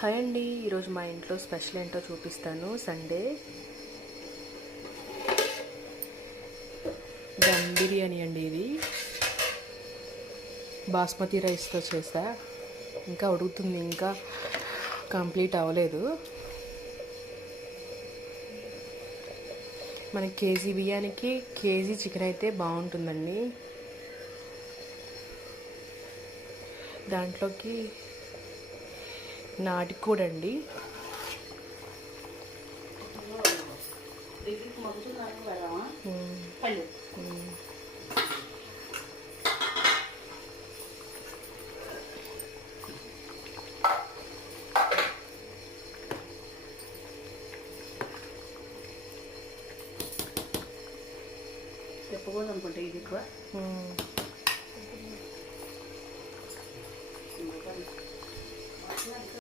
Hi అండి, ఈరోజు మా ఇంట్లో స్పెషల్ ఏంటో చూపిస్తాను. సండే దమ్ బిర్యానీ అండి. ఇది బాస్మతి రైస్తో చేసా. ఇంకా ఉడుకుతుంది, ఇంకా కంప్లీట్ అవ్వలేదు. మనకి కేజీ బియ్యానికి కేజీ చికెన్ అయితే బాగుంటుందండి. దాంట్లోకి నాటుకోడి అండి. చెప్పకూడదు అనుకుంటా ఇది ఎక్కువ.